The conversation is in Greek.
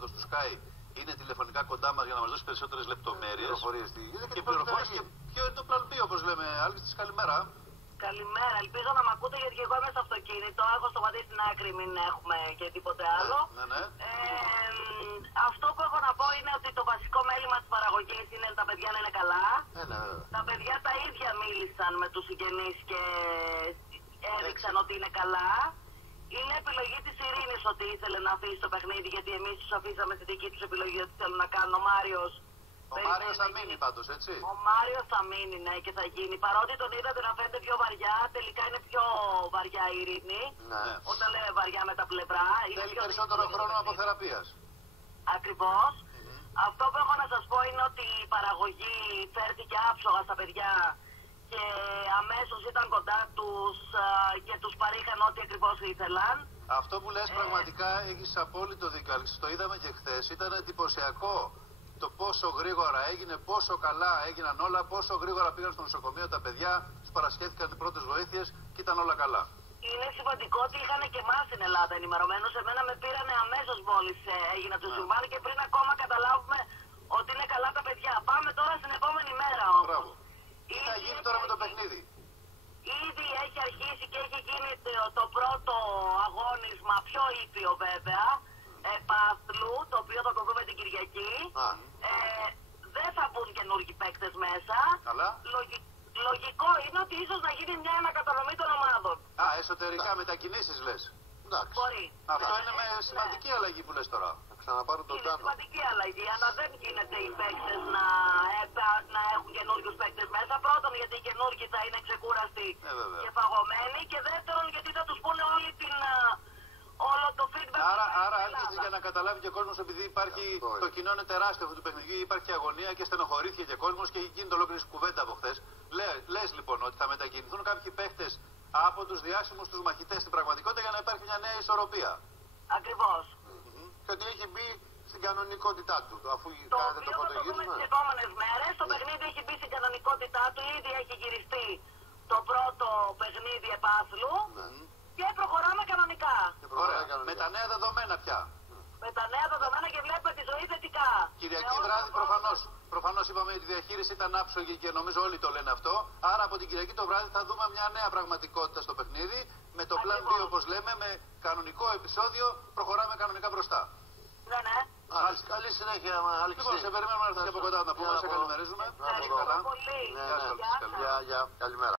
προγράμματος του Sky είναι τηλεφωνικά κοντά μας για να μας δώσει περισσότερες λεπτομέρειες και πληροφορίες. Και ποιο είναι το plan B, όπως λέμε. Άλκης, καλημέρα. Καλημέρα, ελπίζω να μ' ακούτε γιατί και εγώ είμαι στο αυτοκίνητο. Έχω σταματήσει στην άκρη, μην έχουμε και τίποτε άλλο. Ναι. Αυτό που έχω να πω είναι ότι το βασικό μέλημα της παραγωγής είναι τα παιδιά να είναι καλά. Τα παιδιά τα ίδια μίλησαν με τους συγγενείς και έδειξαν ότι είναι καλά. Είναι επιλογή της Ειρήνης ότι ήθελε να αφήσει το παιχνίδι, γιατί εμείς τους αφήσαμε στη δική τους επιλογή ότι θέλουν να κάνουν. Ο Μάριος θα μείνει πάντως, έτσι. Ο Μάριος θα μείνει, ναι, και θα γίνει. Παρότι τον είδατε να φαίνεται πιο βαριά, τελικά είναι πιο βαριά η Ειρήνη. Ναι. Όταν λέμε βαριά με τα πλευρά. Θέλει περισσότερο χρόνο αποθεραπείας. Ακριβώς. Αυτό που έχω να σας πω είναι ότι η παραγωγή φέρθηκε άψογα στα παιδιά και αμέσως ήταν κοντά τους και τους παρήχαν ό,τι ακριβώς ήθελαν. Αυτό που λες πραγματικά έχεις απόλυτο δίκιο. Το είδαμε και χθες. Ήταν εντυπωσιακό το πόσο γρήγορα έγινε, πόσο καλά έγιναν όλα, πόσο γρήγορα πήγαν στο νοσοκομείο τα παιδιά, τους παρασχέθηκαν οι πρώτες βοήθειες και ήταν όλα καλά. Είναι σημαντικό ότι είχαν και εμάς στην Ελλάδα ενημερωμένους. Εμένα με πήρανε αμέσως μόλις έγινα το συμβάν και πριν ακόμα καταλάβουμε ότι είναι καλά τα παιδιά. Πάμε τώρα στην επόμενη μέρα όμως. Μπράβο. Τι θα γίνει τώρα με το παιχνίδι? Ήδη έχει αρχίσει και έχει γίνει το πρώτο αγώνισμα, πιο ήπιο βέβαια, επάθλου, το οποίο θα το δούμε την Κυριακή. Δεν θα μπουν καινούργιοι παίκτες μέσα. Καλά. Λογικό είναι ότι ίσως να γίνει μια ανακατανομή των ομάδων. Εσωτερικά μετακινήσεις λες. Μπορεί. Αυτό είναι με σημαντική αλλαγή που λες τώρα. Θα ξαναπάρουν τον Είναι σημαντική αλλαγή, αλλά δεν γίνεται οι παίκτες να έχουν καινούργιους παίκτες μέσα. Πρώτον, γιατί οι καινούργιοι θα είναι ξεκούραστοι και παγωμένοι. Και δεύτερον, γιατί θα τους πούνε όλο το feedback. Άρα για να καταλάβει και ο κόσμος, επειδή υπάρχει το κοινό είναι τεράστιο αυτού του παιχνιδιού, υπάρχει αγωνία και στενοχωρήθηκε και ο κόσμος και έχει γίνει το ολόκληρη κουβέντα από χθες. Λες λοιπόν ότι θα μετακινηθούν κάποιοι παίχτες από τους διάσημους τους μαχητές στην πραγματικότητα για να υπάρχει μια νέα ισορροπία. Ακριβώς. Και ότι έχει μπει στην κανονικότητά του, αφού το κάνετε το οποίο θα το δούμε τις επόμενες μέρες. Το παιχνίδι έχει μπει στην κανονικότητά του, ήδη έχει γυριστεί το πρώτο παιχνίδι επάθλου και προχωράμε κανονικά. Ωραία, με τα νέα δεδομένα πια. Με τα νέα δεδομένα και βλέπουμε τη ζωή θετικά. Κυριακή βράδυ προφανώς είπαμε ότι η διαχείριση ήταν άψογη και νομίζω όλοι το λένε αυτό. Άρα από την Κυριακή το βράδυ θα δούμε μια νέα πραγματικότητα στο παιχνίδι. Με το plan B, όπως λέμε, με κανονικό επεισόδιο, προχωράμε κανονικά μπροστά. Ναι. Καλή συνέχεια, Άλκη. Λοιπόν, σε περιμένουμε να έρθει από κοντά να πούμε. Σε καλημερίζουμε. Ευχαριστώ πολύ. Γεια σας. Καλημέρα.